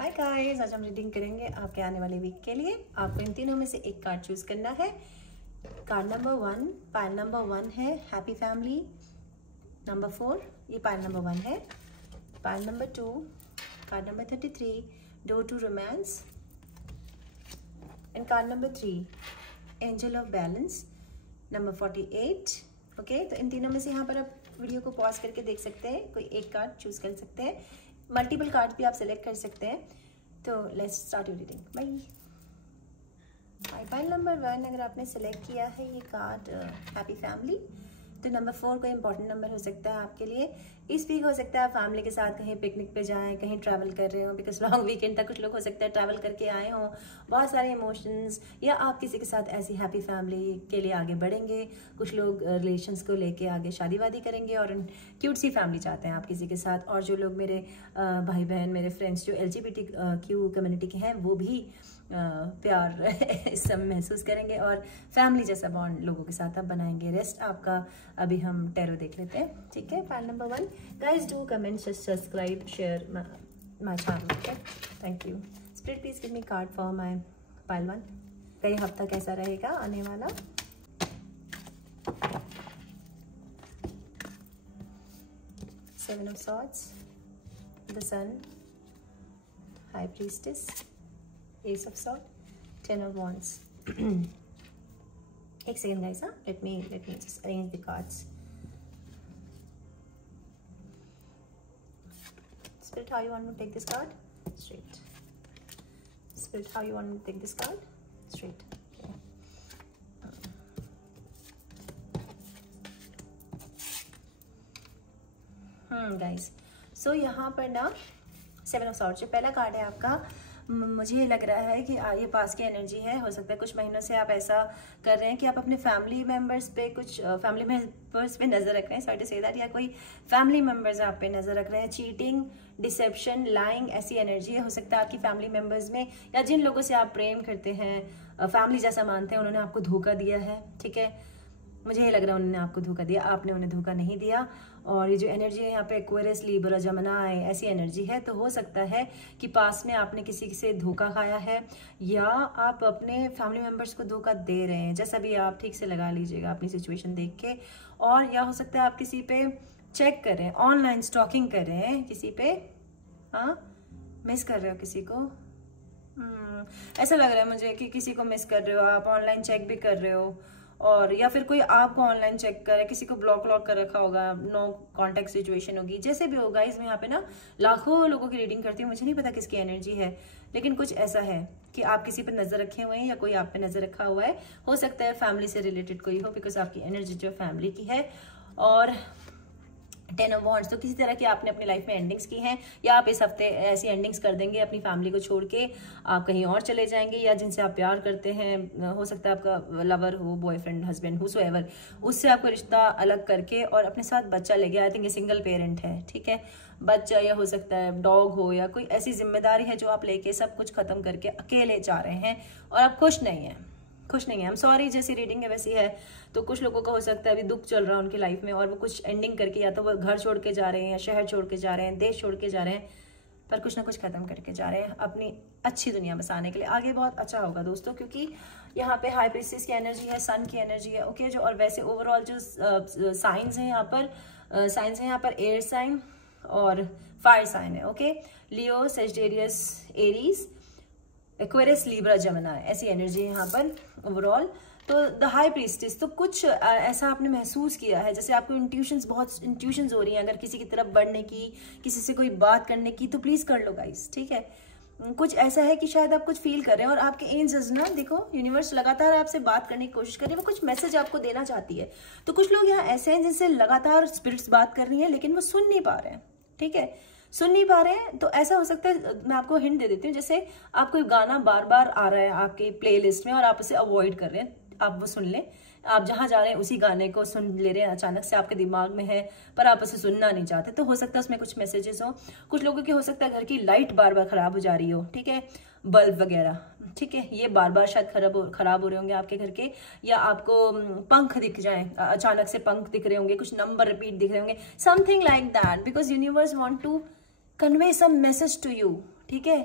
Hi guys, आज हम reading करेंगे आपके आने वाले वीक के लिए। आपको इन तीनों में से एक कार्ड चूज करना है। कार्ड नंबर 1, पाइल नंबर 1 है हैप्पी फैमिली। नंबर 4, ये पाइल नंबर 1 है। Pile number 2, card number 33, door to romance. And card number 3, angel of balance. Number 48। Okay, तो इन तीनों में से यहाँ पर आप वीडियो को पॉज करके देख सकते हैं, कोई एक कार्ड चूज कर सकते हैं। मल्टीपल कार्ड भी आप सेलेक्ट कर सकते हैं। तो let's start your reading. Bye. Pile number 1 अगर आपने सेलेक्ट किया है ये कार्ड हैप्पी फैमिली, तो नंबर 4 कोई इंपॉर्टेंट नंबर हो सकता है आपके लिए। इस वीक हो सकता है आप फैमिली के साथ कहीं पिकनिक पे जाएं, कहीं ट्रैवल कर रहे हो, बिकॉज लॉन्ग वीकेंड तक कुछ लोग हो सकता है ट्रैवल करके आए हों, बहुत सारे इमोशंस, या आप किसी के साथ ऐसी हैप्पी फैमिली के लिए आगे बढ़ेंगे। कुछ लोग रिलेशंस को लेके आगे शादी वादी करेंगे और क्यूट सी फैमिली चाहते हैं आप किसी के साथ। और जो लोग मेरे भाई बहन, मेरे फ्रेंड्स जो LGBTQ कम्युनिटी के हैं, वो भी प्यार इस समय महसूस करेंगे और फैमिली जैसा बॉन्ड लोगों के साथ आप बनाएंगे। रेस्ट आपका अभी हम टैरो देख लेते हैं, ठीक है। Pile number 1, guys do comment, subscribe, share my channel, okay, thank you. Spirit please give me card for my pile 1। कई हफ्ता कैसा रहेगा आने वाला। Seven of Swords, the Sun, High Priestess, Ace of Swords, 10 of Wands. एक second guys, हाँ, let me just arrange the cards. Spirit, how you want me to take this card? Straight. Spirit, how you want me to take this card? Straight. Okay. Guys, so यहाँ पर ना 7 of swords जो पहला card है आपका, मुझे लग रहा है कि ये पास की एनर्जी है। हो सकता है कुछ महीनों से आप ऐसा कर रहे हैं कि आप अपने फैमिली मेंबर्स पे नजर रख रहे हैं, सॉरी टू से दैट, या कोई फैमिली मेंबर्स आप पे नजर रख रहे हैं। चीटिंग, डिसेप्शन, लाइंग, ऐसी एनर्जी है। हो सकता है आपकी फैमिली मेंबर्स में या जिन लोगों से आप प्रेम करते हैं, फैमिली जैसा मानते हैं, उन्होंने आपको धोखा दिया है, ठीक है। मुझे ये लग रहा है उन्होंने आपको धोखा दिया, आपने उन्हें धोखा नहीं दिया। और ये जो एनर्जी है यहाँ पे एक्वेरियस, लिब्रा, जमनाई, ऐसी एनर्जी है। तो हो सकता है कि पास में आपने किसी से धोखा खाया है या आप अपने फैमिली मेंबर्स को धोखा दे रहे हैं। जैसा भी आप ठीक से लगा लीजिएगा अपनी सिचुएशन देख के। और या हो सकता है आप किसी पे चेक कर रहे हैं, ऑनलाइन स्टॉकिंग कर रहे हैं किसी पे, हाँ, मिस कर रहे हो किसी को। ऐसा लग रहा है मुझे कि किसी को मिस कर रहे हो आप, ऑनलाइन चेक भी कर रहे हो, और या फिर कोई आपको ऑनलाइन चेक करे, किसी को ब्लॉक कर रखा होगा, नो कांटेक्ट सिचुएशन होगी। जैसे भी होगा, इसमें यहाँ पे ना लाखों लोगों की रीडिंग करती हूँ, मुझे नहीं पता किसकी एनर्जी है, लेकिन कुछ ऐसा है कि आप किसी पर नजर रखे हुए हैं या कोई आप पे नजर रखा हुआ है। हो सकता है फैमिली से रिलेटेड कोई हो, बिकॉज आपकी एनर्जी जो फैमिली की है। और 10 ऑफ वॉन्ड्स, तो किसी तरह की आपने अपनी लाइफ में एंडिंग्स की हैं, या आप इस हफ्ते ऐसी एंडिंग्स कर देंगे अपनी फैमिली को छोड़ के, आप कहीं और चले जाएंगे, या जिनसे आप प्यार करते हैं, हो सकता है आपका लवर हो, बॉयफ्रेंड, हस्बैंड, हुसोएवर, उससे आपको रिश्ता अलग करके और अपने साथ बच्चा ले गया। आई थिंक ये सिंगल पेरेंट है, ठीक है। बच्चा, या हो सकता है डॉग हो, या कोई ऐसी जिम्मेदारी है जो आप लेके सब कुछ खत्म करके अकेले जा रहे हैं और आप खुश नहीं है। आई एम सॉरी, जैसी रीडिंग है वैसी है। तो कुछ लोगों का हो सकता है अभी दुख चल रहा है उनकी लाइफ में और वो कुछ एंडिंग करके, या तो वो घर छोड़ के जा रहे हैं, या शहर छोड़ के जा रहे हैं, देश छोड़ के जा रहे हैं, पर कुछ ना कुछ खत्म करके जा रहे हैं अपनी अच्छी दुनिया बसाने के लिए। आगे बहुत अच्छा होगा दोस्तों, क्योंकि यहाँ पे हाई प्रीस्टेस की एनर्जी है, सन की एनर्जी है, ओके। जो और वैसे ओवरऑल जो साइंस है यहाँ पर एयर साइन और फायर साइन है, okay. Leo, Sagittarius, Aries, Aquarius, Libra, Gemini, ऐसी एनर्जी है यहाँ पर ओवरऑल। तो द हाई प्रीस्टेस, तो कुछ ऐसा आपने महसूस किया है, जैसे आपको बहुत इंट्यूशंस हो रही हैं अगर किसी की तरफ बढ़ने की, किसी से कोई बात करने की, तो प्लीज कर लो गाइस, ठीक है। कुछ ऐसा है कि शायद आप कुछ फील कर रहे हैं और आपके एंजल्स ना, देखो यूनिवर्स लगातार आपसे बात करने की कोशिश कर रही है, वो कुछ मैसेज आपको देना चाहती है। तो कुछ लोग यहाँ ऐसे हैं जिनसे लगातार स्पिरिट्स बात कर रही है, लेकिन वो सुन नहीं पा रहे हैं, ठीक है, सुन नहीं पा रहे हैं। तो ऐसा हो सकता है, मैं आपको हिंट दे देती हूँ, जैसे आप कोई गाना बार बार आ रहा है आपकी प्लेलिस्ट में और आप उसे अवॉइड कर रहे हैं, आप वो सुन लें, आप जहां जा रहे हैं उसी गाने को सुन ले रहे हैं, अचानक से आपके दिमाग में है पर आप उसे सुनना नहीं चाहते। तो हो सकता है उसमें कुछ मैसेजेस हो। कुछ लोगों की हो सकता है घर की लाइट बार बार खराब हो जा रही हो, ठीक है, बल्ब वगैरह, ठीक है, ये बार बार शायद खराब हो रहे होंगे आपके घर के, या आपको पंख दिख जाए, अचानक से पंख दिख रहे होंगे, कुछ नंबर रिपीट दिख रहे होंगे, something like that, because universe want to convey some message to you, ठीक है।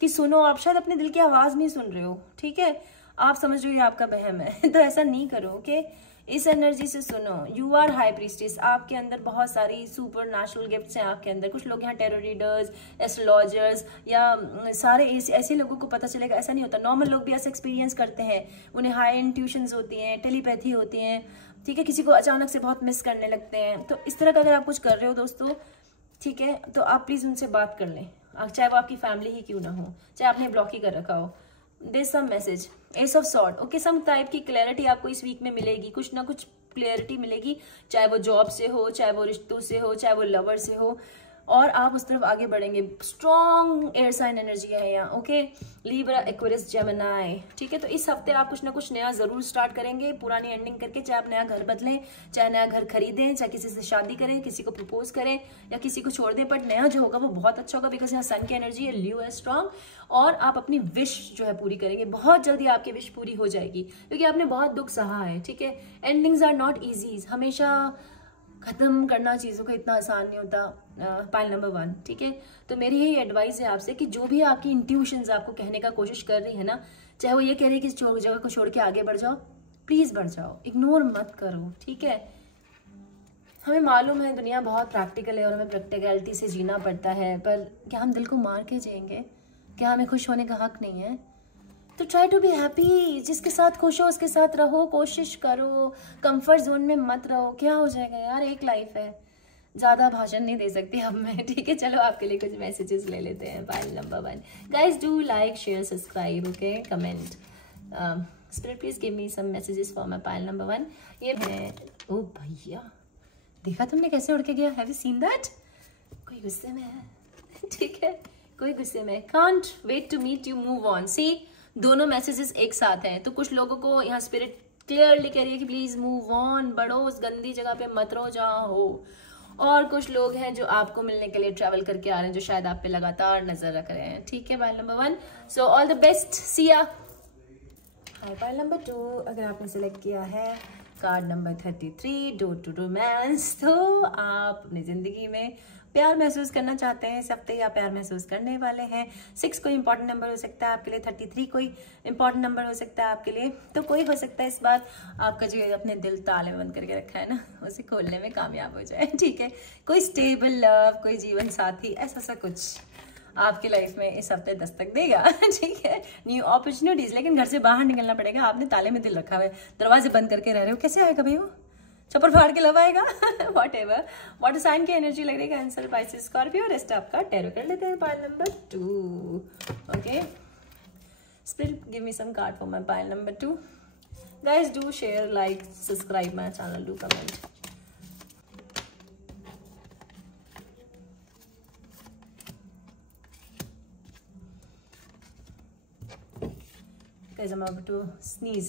कि सुनो, आप शायद अपने दिल की आवाज नहीं सुन रहे हो, ठीक है, आप समझ रहे हो ये आपका वहम है। तो ऐसा नहीं करो, ओके। इस एनर्जी से सुनो, यू आर हाई प्रीस्टिस, आपके अंदर बहुत सारी सुपर नेचुरल गिफ्ट्स हैं आपके अंदर। कुछ लोग यहाँ टैरो रीडर्स, एस्ट्रोलॉजर्स या सारे ऐसे लोगों को पता चलेगा, ऐसा नहीं होता। नॉर्मल लोग भी ऐसा एक्सपीरियंस करते हैं, उन्हें हाई इंट्यूशंस होती हैं, टेलीपैथी होती हैं, ठीक है, किसी को अचानक से बहुत मिस करने लगते हैं। तो इस तरह का अगर आप कुछ कर रहे हो दोस्तों, ठीक है, तो आप प्लीज़ उनसे बात कर लें, चाहे वो आपकी फैमिली ही क्यों ना हो, चाहे आपने ब्लॉक ही कर रखा हो। This some message, as of sort, okay, some type की क्लैरिटी आपको इस वीक में मिलेगी, कुछ ना कुछ क्लैरिटी मिलेगी, चाहे वो जॉब से हो, चाहे वो रिश्तों से हो, चाहे वो लवर से हो, और आप उस तरफ आगे बढ़ेंगे। स्ट्रॉन्ग एयर साइन एनर्जी है यहाँ, ओके, लिब्रा, एक्वेरियस, जेमिनी, ठीक है। तो इस हफ्ते आप कुछ ना कुछ नया जरूर स्टार्ट करेंगे, पुरानी एंडिंग करके, चाहे आप नया घर बदलें, चाहे नया घर खरीदें, चाहे किसी से शादी करें, किसी को प्रपोज करें या किसी को छोड़ दें, बट नया जो होगा वो बहुत अच्छा होगा, बिकॉज यहाँ सन की एनर्जी है, लियो है स्ट्रॉन्ग, और आप अपनी विश जो है पूरी करेंगे। बहुत जल्दी आपकी विश पूरी हो जाएगी, क्योंकि आपने बहुत दुख सहा है, ठीक है। एंडिंग्स आर नॉट ईजी, हमेशा खत्म करना चीज़ों का इतना आसान नहीं होता। पाइल नंबर 1, ठीक है। तो मेरी यही एडवाइस है आपसे कि जो भी आपकी इंट्यूशंस आपको कहने का कोशिश कर रही है ना, चाहे वो ये कह रही है कि इस जगह को छोड़ के आगे बढ़ जाओ, प्लीज़ बढ़ जाओ, इग्नोर मत करो, ठीक है। हमें मालूम है दुनिया बहुत प्रैक्टिकल है और हमें प्रैक्टिकलिटी से जीना पड़ता है, पर क्या हम दिल को मार के जिएंगे? क्या हमें खुश होने का हक नहीं है? तो ट्राई टू बी हैप्पी, जिसके साथ खुश हो उसके साथ रहो, कोशिश करो, कंफर्ट जोन में मत रहो। क्या हो जाएगा यार, एक लाइफ है, ज़्यादा भाषण नहीं दे सकती अब मैं, ठीक है। चलो आपके लिए कुछ मैसेजेस ले लेते हैं। Pile number 1, guys do like, share, subscribe, okay, comment. Spirit please give me some messages for my pile number 1। ये है, ओ भैया, देखा तुमने कैसे उड़ के गया? Have you seen that? कोई गुस्से में है, ठीक है, कोई गुस्से में। Can't wait to meet you, move on. See, दोनों मैसेजेस एक साथ हैं, तो कुछ लोगों को यहाँ स्पिरिट क्लियरली कह रही है कि प्लीज मूव ऑन, बढ़ो, उस गंदी जगह पे मत रहो जहाँ हो। और कुछ लोग हैं जो आपको मिलने के लिए ट्रैवल करके आ रहे हैं, जो शायद आप पे लगातार नजर रख रहे हैं, ठीक है। Pile number 1, so all the best, see ya. Pile number 2, अगर आपने सेलेक्ट किया है card number 33, door to romance, तो आप अपनी जिंदगी में प्यार महसूस करना चाहते हैं इस हफ्ते, या प्यार महसूस करने वाले हैं। 6 कोई इंपॉर्टेंट नंबर हो सकता है आपके लिए, 33 कोई इंपॉर्टेंट नंबर हो सकता है आपके लिए। तो कोई हो सकता है इस बार आपका जो अपने दिल ताले में बंद करके रखा है ना, उसे खोलने में कामयाब हो जाए, ठीक है। कोई स्टेबल लव, कोई जीवन साथी, ऐसा सा कुछ आपकी लाइफ में इस हफ्ते दस्तक देगा, ठीक है। न्यू अपॉर्चुनिटीज, लेकिन घर से बाहर निकलना पड़ेगा। आपने ताले में दिल रखा हुआ है, दरवाजे बंद करके रह रहे हो, कैसे आएगा भाई वो? चप्पल फाड़ के लव आएगा? वॉट एवर, वाटर साइन की एनर्जी लग रही है, कैंसर, पाइसेस, स्कॉर्पियो। रेस्ट आपका टैरो कर लेते हैं। Pile number 2, okay, spirit give me some card for my pile number 2। Guys do share, like, subscribe my channel, do comment. Guys, I'm about to sneeze.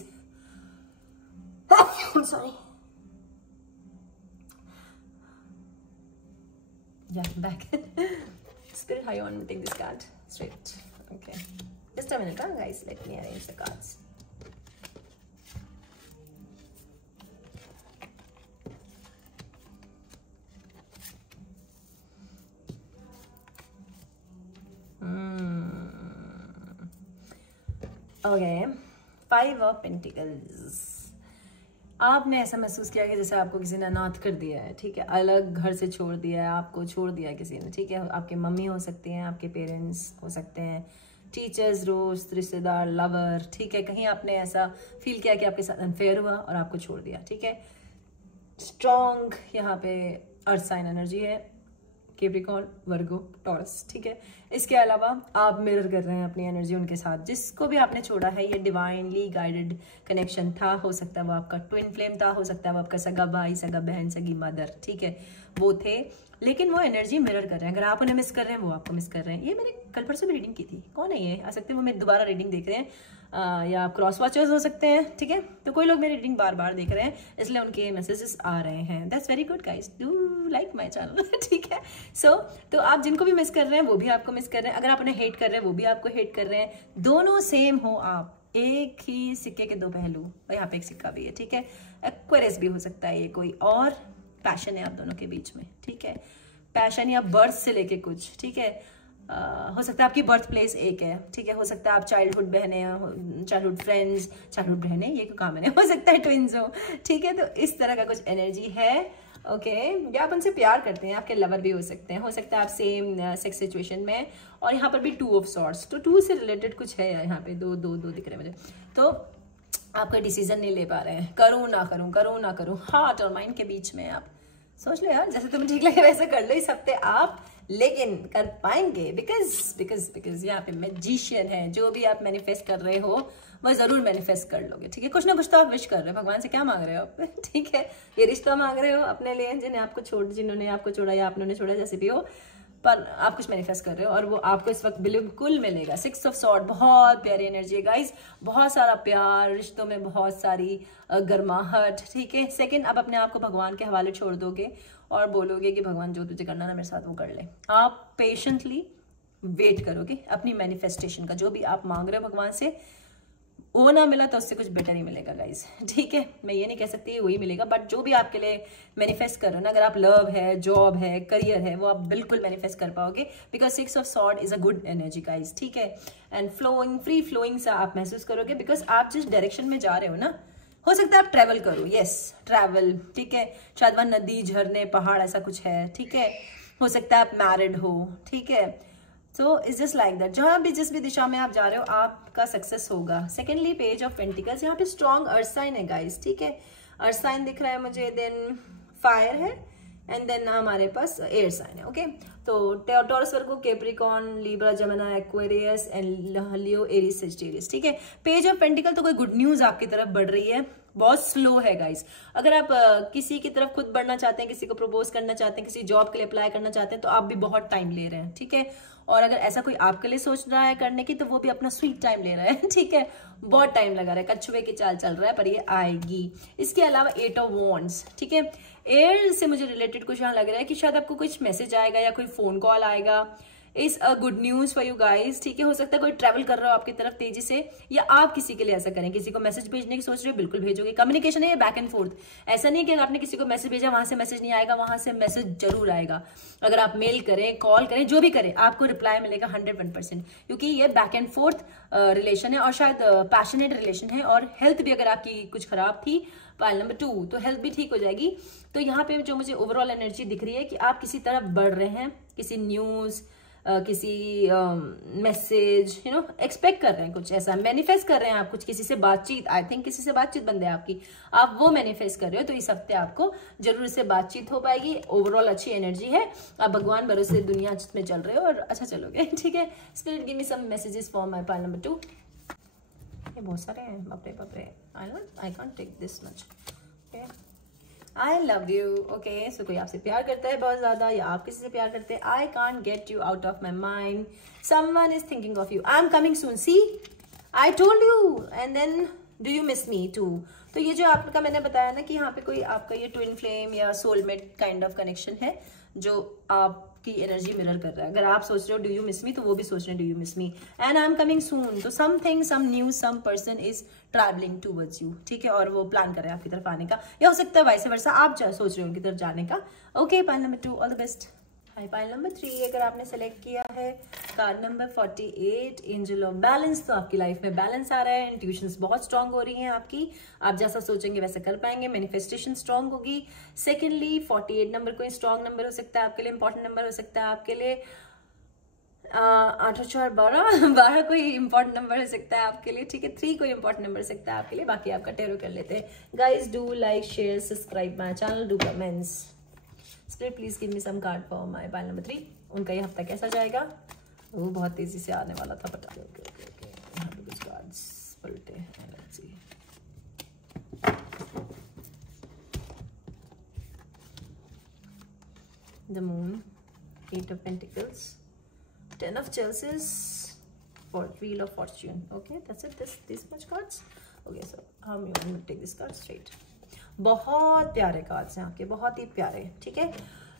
I'm sorry. Yeah, I'm back. Spirit, how you want me to take this card? Straight. Okay. Just a minute, huh, guys. Let me arrange the cards. Okay, 5 of pentacles. आपने ऐसा महसूस किया कि जैसे आपको किसी ने अनाथ कर दिया है, ठीक है, अलग घर से छोड़ दिया है, आपको छोड़ दिया है किसी ने, ठीक है। आपके मम्मी हो सकती हैं, आपके पेरेंट्स हो सकते हैं, टीचर्स, दोस्त, रिश्तेदार, लवर, ठीक है। कहीं आपने ऐसा फील किया कि आपके साथ अनफेयर हुआ और आपको छोड़ दिया, ठीक है। स्ट्रॉन्ग यहाँ पे अर्थ साइन एनर्जी है, कैप्रिकॉर्न, वर्गो, टॉरस, ठीक है। इसके अलावा आप मिरर कर रहे हैं अपनी एनर्जी उनके साथ, जिसको भी आपने छोड़ा है। ये डिवाइनली गाइडेड कनेक्शन था, हो सकता है वो आपका ट्विन फ्लेम था, हो सकता है वो आपका सगा भाई, सगा बहन, सगी मदर, ठीक है, वो थे, लेकिन वो एनर्जी मिरर कर रहे हैं। अगर आप उन्हें मिस कर रहे हैं, वो आपको मिस कर रहे हैं। ये मैंने कल परसों भी रीडिंग की थी, कौन है ये? आ सकते हैं वो मेरी दोबारा रीडिंग देख रहे हैं, या आप क्रॉस वॉचर्स हो सकते हैं, ठीक है। तो कोई लोग मेरी रीडिंग बार बार देख रहे हैं, इसलिए उनके मैसेजेस आ रहे हैं। That's very good guys, do like my channel, ठीक है। सो तो आप जिनको भी मिस कर रहे हैं वो भी आपको मिस कर रहे हैं, अगर आप उन्हें हेट कर रहे हैं वो भी आपको हेट कर रहे हैं। दोनों सेम हो आप, एक ही सिक्के के दो पहलू, और यहाँ पे एक सिक्का भी है, ठीक है। एक्वेरियस भी हो सकता है ये कोई, और पैशन है आप दोनों के बीच में, ठीक है। पैशन या बर्थ से लेके कुछ, ठीक है। हो सकता है आपकी बर्थ प्लेस एक है, ठीक है, हो सकता है आप चाइल्डहुड बहनें, चाइल्डहुड फ्रेंड्स, चाइल्डहुड बहनें, ये क्यों काम है, हो सकता है ट्विन्स हो, ठीक है। तो इस तरह का कुछ एनर्जी है, ओके। या आप उनसे प्यार करते हैं, आपके लवर भी हो सकते हैं, हो सकता है आप सेम सेक्स सिचुएशन में। और यहाँ पर भी 2 ऑफ सॉर्ड्स, तो 2 से रिलेटेड कुछ है यहाँ पे, 2 2 2 दिख रहे हैं मुझे। तो आप कोई डिसीजन नहीं ले पा रहे हैं, करूँ ना करूँ, करूँ ना करूँ, हार्ट और माइंड के बीच में आप सोच लो यार, जैसे तुम्हें ठीक लगे वैसे कर लो इस हफ्ते आप, लेकिन कर पाएंगे बिकॉज यहाँ पे मैजिशियन है। जो भी आप मैनिफेस्ट कर रहे हो वो जरूर मैनिफेस्ट कर लोगे, ठीक है। कुछ ना कुछ तो आप विश कर रहे हो, भगवान से क्या मांग रहे हो आप, ठीक है। ये रिश्ता मांग रहे हो अपने लिए, जिन्होंने आपको छोड़ा या आपने छोड़ा, जैसे भी हो, पर आप कुछ मैनिफेस्ट कर रहे हो और वो आपको इस वक्त बिल्कुल मिलेगा। 6 ऑफ सॉर्ड, बहुत प्यारी एनर्जी है गाइज, बहुत सारा प्यार, रिश्तों में बहुत सारी गर्माहट, ठीक है। सेकंड, आप अपने आप को भगवान के हवाले छोड़ दोगे और बोलोगे कि भगवान जो तुझे करना ना मेरे साथ वो कर ले। आप पेशेंटली वेट करोगे अपनी मैनिफेस्टेशन का, जो भी आप मांग रहे हो भगवान से, वो ना मिला तो उससे कुछ बेटर ही मिलेगा गाइज, ठीक है। मैं ये नहीं कह सकती वही मिलेगा, बट जो भी आपके लिए मैनिफेस्ट कर रहे हो ना, अगर आप लव है, जॉब है, करियर है, वो आप बिल्कुल मैनिफेस्ट कर पाओगे, because 6 of sword is a good energy guys, ठीक है। एंड फ्लोइंग, फ्री फ्लोइंग सा आप महसूस करोगे, बिकॉज आप जिस डायरेक्शन में जा रहे हो ना, हो सकता है आप ट्रैवल करो, यस ट्रैवल, ठीक है। शायद वहाँ नदी, झरने, पहाड़, ऐसा कुछ है, ठीक है। हो सकता है आप मैरिड हो, ठीक है। So is just like that, जहां भी जिस भी दिशा में आप जा रहे हो आपका सक्सेस होगा। सेकेंडली, पेज ऑफ पेंटिकल्स, यहाँ पे स्ट्रॉन्ग अर्थ साइन है गाइस, ठीक है। अर्थ साइन दिख रहा है मुझे, देन फायर है, एंड देन हमारे पास एयर साइन है, ओके। तो taurus, Virgo, Capricorn, Libra, Jamuna, Aquarius and Leo, Aries, Sagittarius, ठीक है। पेज ऑफ पेंटिकल, तो कोई गुड न्यूज आपकी तरफ बढ़ रही है, बहुत स्लो है गाइस। अगर आप किसी की तरफ खुद बढ़ना चाहते हैं, किसी को प्रपोज करना चाहते हैं, किसी जॉब के लिए अप्लाई करना चाहते हैं, तो आप भी बहुत टाइम ले रहे हैं, ठीक है। और अगर ऐसा कोई आपके लिए सोच रहा है करने की, तो वो भी अपना स्वीट टाइम ले रहा है, ठीक है। बहुत टाइम लगा रहा है, कछुए की चाल चल रहा है, पर ये आएगी। इसके अलावा 8 ऑफ वॉन्ड्स, ठीक है। एयर से मुझे रिलेटेड कुछ यहाँ लग रहा है कि शायद आपको कुछ मैसेज आएगा या कोई फोन कॉल आएगा, is a good news for you guys, ठीक है। हो सकता है कोई ट्रैवल कर रहा हो आपकी तरफ तेजी से, या आप किसी के लिए ऐसा करें, किसी को मैसेज भेजने की सोच रहे हो, बिल्कुल भेजोगे। कम्युनिकेशन है ये बैक एंड फोर्थ, ऐसा नहीं कि अगर आपने किसी को मैसेज भेजा वहां से मैसेज नहीं आएगा, वहां से मैसेज जरूर आएगा। अगर आप मेल करें, कॉल करें, जो भी करें, आपको रिप्लाई मिलेगा 101%, क्योंकि ये बैक एंड फोर्थ रिलेशन है और शायद पैशनेट रिलेशन है। और हेल्थ भी अगर आपकी कुछ खराब थी, पाइल नंबर 2, तो हेल्थ भी ठीक हो जाएगी। तो यहाँ पे जो मुझे ओवरऑल एनर्जी दिख रही है कि आप किसी तरफ बढ़ रहे हैं, किसी न्यूज, किसी मैसेज, यू नो, एक्सपेक्ट कर रहे हैं, कुछ ऐसा मैनिफेस्ट कर रहे हैं आप, कुछ किसी से बातचीत, आई थिंक किसी से बातचीत बंद है आपकी, आप वो मैनिफेस्ट कर रहे हो। तो इस हफ्ते आपको जरूर से बातचीत हो पाएगी, ओवरऑल अच्छी एनर्जी है, आप भगवान भरोसे दुनिया में चल रहे हो और अच्छा चलोगे, ठीक है। Spirit give me some messages for my pile number 2। ये बहुत सारे हैं, बाप रे, I can't take this much, okay. I love you, okay. So कोई आपसे प्यार करता है बहुत ज्यादा, या आप किसी से प्यार करते हैं, I can't get you out of my mind, someone is thinking of you, I am coming soon, see I told you, and then do you miss me too. तो ये जो आपका मैंने बताया ना कि यहाँ पे कोई आपका ये ट्विन फ्लेम या सोलमेट काइंड ऑफ कनेक्शन है जो आपकी एनर्जी मिरर कर रहा है। अगर आप सोच रहे हो डू यू मिस मी, तो वो भी सोच रहे हैं do you miss me, and I am coming soon. तो something, some news, some person is travelling towards you, ठीक है, और वो प्लान कर रहे हैं आपकी तरफ आने का, या हो सकता है वाइस वर्सा आप सोच रहे हो उनकी तरफ जाने का, okay. Pile number 2, all the best. High pile number 3 अगर आपने सेलेक्ट किया है, card number 48, angel of balance. तो आपकी लाइफ में बैलेंस आ रहा है, इंट्यूशंस बहुत स्ट्रांग हो रही हैं आपकी, आप जैसा सोचेंगे वैसा कर पाएंगे, मैनिफेस्टेशन स्ट्रांग होगी। सेकेंडली, 48 नंबर कोई स्ट्रांग नंबर हो सकता है आपके लिए, इंपॉर्टेंट नंबर हो सकता है आपके लिए। 8 और 4 12 कोई इंपॉर्टेंट नंबर हो सकता है आपके लिए, ठीक है। 3 कोई इंपॉर्टेंट नंबर हो सकता है आपके लिए। बाकी आपका टेरो कर लेते हैं guys. Do like, share, subscribe my channel, do comments. Spirit please give me some card for my pile number 3। उनका ये हफ्ता कैसा जाएगा, वो बहुत तेजी से आने वाला था, बता। यहाँ पे कुछ कार्ड्स पलटे हैं, let's see. The moon, 8 of pentacles, 10 of Chalices, for Wheel of Fortune. Okay, that's it. This much cards. Okay, so you want to take this card straight. बहुत प्यारे कार्ड्स हैं आपके, बहुत ही प्यारे, ठीक है।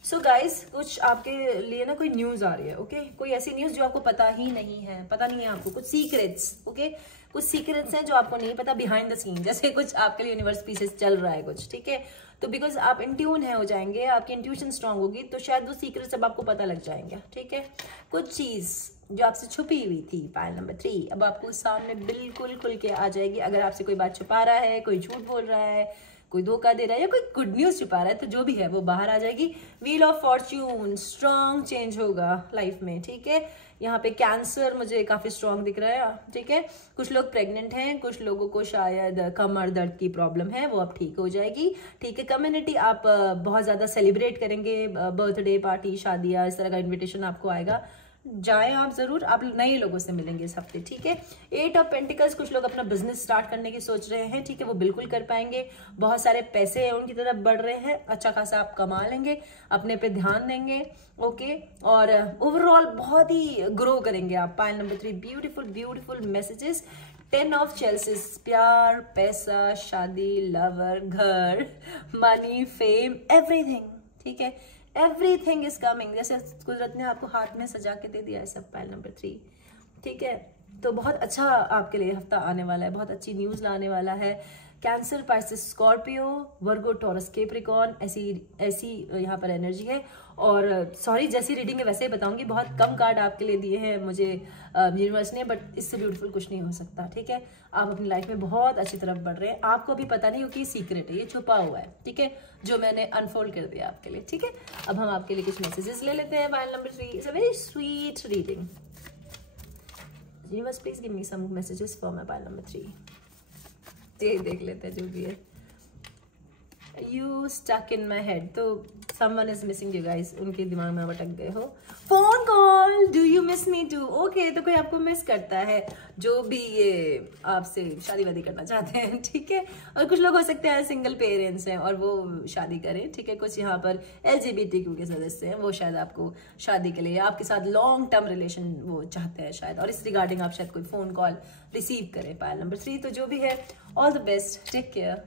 सो गाइज, कुछ आपके लिए ना कोई न्यूज आ रही है, ओके? कोई ऐसी न्यूज जो आपको पता ही नहीं है, पता नहीं है आपको, कुछ सीक्रेट्स, ओके? कुछ सीक्रेट्स हैं जो आपको नहीं पता बिहाइंड द सीन, जैसे कुछ आपके लिए यूनिवर्स पीसेस चल रहा है कुछ, ठीक है? तो बिकॉज आप इंट्यून है हो जाएंगे, आपकी इंट्यूशन स्ट्रांग होगी, तो शायद वो सीक्रेट्स अब आपको पता लग जाएंगे, ठीक है? कुछ चीज जो आपसे छुपी हुई थी, पाइल नंबर 3, अब आपको सामने बिल्कुल खुल के आ जाएगी। अगर आपसे कोई बात छुपा रहा है, कोई झूठ बोल रहा है, कोई धोखा दे रहा है या कोई गुड न्यूज छुपा रहा है, तो जो भी है वो बाहर आ जाएगी। Wheel of Fortune, strong change होगा लाइफ में, ठीक है? यहाँ पे कैंसर मुझे काफी स्ट्रांग दिख रहा है, ठीक है? कुछ लोग प्रेग्नेंट हैं, कुछ लोगों को शायद कमर दर्द की प्रॉब्लम है, वो अब ठीक हो जाएगी, ठीक है? कम्युनिटी आप बहुत ज्यादा सेलिब्रेट करेंगे, बर्थडे पार्टी, शादियाँ, इस तरह का इन्विटेशन आपको आएगा, जाएं आप जरूर, आप नए लोगों से मिलेंगे इस हफ्ते, ठीक है? 8 ऑफ पेंटिकल्स, कुछ लोग अपना बिजनेस स्टार्ट करने की सोच रहे हैं, ठीक है? वो बिल्कुल कर पाएंगे। बहुत सारे पैसे उनकी तरफ बढ़ रहे हैं, अच्छा खासा आप कमा लेंगे, अपने पे ध्यान देंगे, ओके? और ओवरऑल बहुत ही ग्रो करेंगे आप। Pile number 3, beautiful beautiful messages. 10 of chalices, प्यार, पैसा, शादी, लवर, घर, मनी, फेम, एवरीथिंग, ठीक है? एवरीथिंग इज कमिंग, जैसे कुदरत ने आपको हाथ में सजा के दे दिया है सब, पाइल नंबर 3, ठीक है? तो बहुत अच्छा आपके लिए हफ्ता आने वाला है, बहुत अच्छी न्यूज लाने वाला है। कैंसर, पाइसेस, स्कॉर्पियो, वर्गो, टॉरस, कैप्रिकॉर्न, ऐसी यहाँ पर एनर्जी है। और सॉरी, जैसी रीडिंग है वैसे ही बताऊंगी, बहुत कम कार्ड आपके लिए दिए हैं मुझे यूनिवर्स ने, बट इससे ब्यूटीफुल कुछ नहीं हो सकता, ठीक है? आप अपनी लाइफ में बहुत अच्छी तरफ बढ़ रहे हैं, आपको अभी पता नहीं क्योंकि सीक्रेट है, ये छुपा हुआ है, ठीक है? जो मैंने अनफोल्ड कर दिया आपके लिए, ठीक है? अब हम आपके लिए कुछ मैसेजेस ले लेते हैं। Pile number 3, it's a very sweet reading. Universe please give me some messages for my pile number 3। ये देख लेते हैं जो भी है। You stuck in my head, तो someone is missing you guys, उनके दिमाग में अटक गए हो। Phone call, do you miss me too? Okay, तो कोई आपको मिस करता है जो भी ये आपसे शादी वादी करना चाहते हैं, ठीक है? और कुछ लोग हो सकते हैं सिंगल पेरेंट्स हैं और वो शादी करें, ठीक है? कुछ यहाँ पर LGBTQ के सदस्य हैं, वो शायद आपको शादी के लिए आपके साथ लॉन्ग टर्म रिलेशन वो चाहते हैं शायद, और इस रिगार्डिंग आप शायद कोई फोन कॉल रिसीव करें। पाइल नंबर 3, तो जो भी है, all the best, take care.